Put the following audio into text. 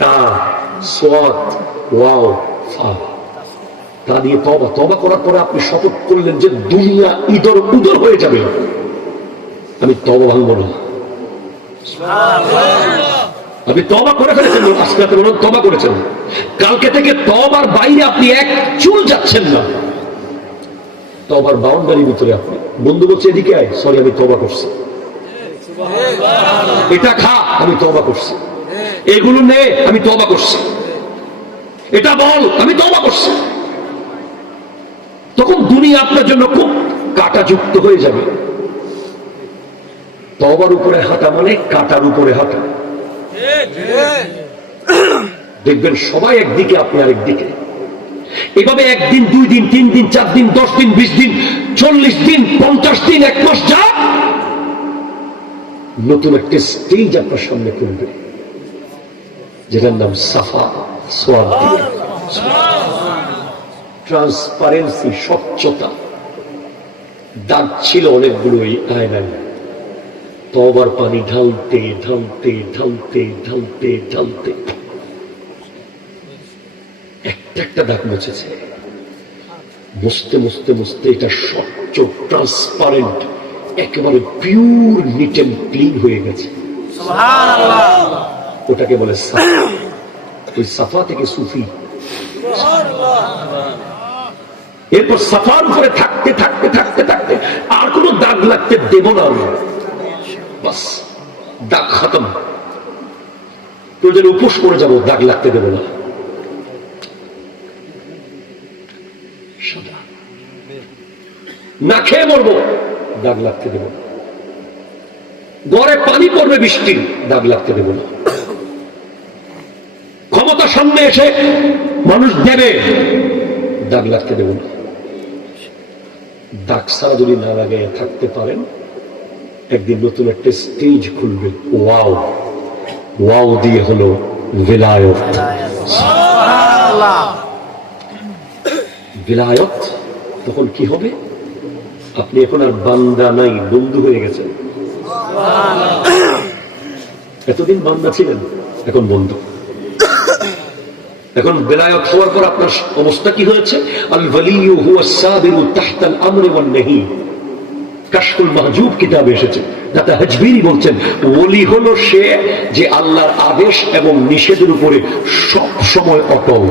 তা সোয়াত ওয়াও ফা, তা দিয়ে তওবা। তওবা করার পরে আপনি শপথ করলেন যে দুনিয়া ইদর উদর হয়ে যাবে, আমি তওবা ভাঙবো না। আপনি তওবা করে ফেলেছেন, আজকে আপনি বলুন তওবা করেছেন, কালকে থেকে তওবার বাইরে আপনি এক চুল যাচ্ছেন না। তওবার বাউন্ডারির ভিতরে আপনি, বন্ধু বলছে এদিকে আয়, সরি আমি তওবা করছি, এটা খা আমি তওবা করছি, এগুলো নে আমি তওবা করছি, এটা বল আমি তওবা করছি। তখন দুনিয়া আপনার জন্য খুব কাঁটাযুক্ত হয়ে যাবে। তওবার উপরে হাঁটা মানে কাঁটার উপরে হাঁটা। দেখবেন সবাই একদিকে, আপনি আরেকদিকে। এভাবে একদিন, 2 দিন, 3 দিন, 4 দিন, 10 দিন, 20 দিন, 40 দিন, 50 দিন, 1 মাস যাক, নতুন একটা স্টেজ আপনার সামনে খুলবে, যেটার নাম সাফা সোয়াদ, ট্রান্সপারেন্সি, স্বচ্ছতা। দাগ ছিল অনেকগুলো এই আয়নায়, তওবার পানি ঢালতে ঢালতে ঢালতে ঢালতে ঢালতে একটা একটা দাগ মুছেছে। মুছতে মুছতে মুছতে এটা স্বচ্ছ, ট্রান্সপারেন্ট, একেবারে পিওর, নিট এন্ড ক্লিন হয়ে গেছে। ওটাকে বলে সাফা। ওই সাফা থেকে সুফি। এরপর সাফার উপরে থাকতে থাকতে থাকতে থাকতে আর কোনো দাগ লাগতে দেব না আমি, বাস দাগ খতম। প্রয়োজনে উপোস করে যাবো, দাগ লাগতে দেব না। না খেয়ে মরবো, দাগ লাগতে দেব না। গড়ে পানি পড়বে বৃষ্টি, দাগ লাগতে দেব না। ক্ষমতা সামনে এসে মানুষ দেবে, দাগ লাগতে দেব না। দাগ ছাড়া যদি না লাগাই থাকতে পারেন, একদিন নতুন একটা স্টেজ খুলবে। ওয়াও, ওয়াও দিয়ে হলো ভিলায়ত। ভিলায়ত তখন কি হবে? আপনি এখন আর বান্দা নাই, বন্ধু হয়ে গেছেন। এতদিন বান্দা ছিলেন, এখন বন্ধু। এখন বেলায়েত হওয়ার পর আপনার অবস্থা কি হয়েছে? আল ওয়ালিয়্যু হুয়াস সাবিরু তাহতাল আমরি ওয়ান নাহি। কাশফুল মাহজুব কিতাবে এসেছে, দাতা হাজবিরি বলছেন, ওলি হলো সে যে আল্লাহর আদেশ এবং নিষেধের উপরে সব সময় অটল।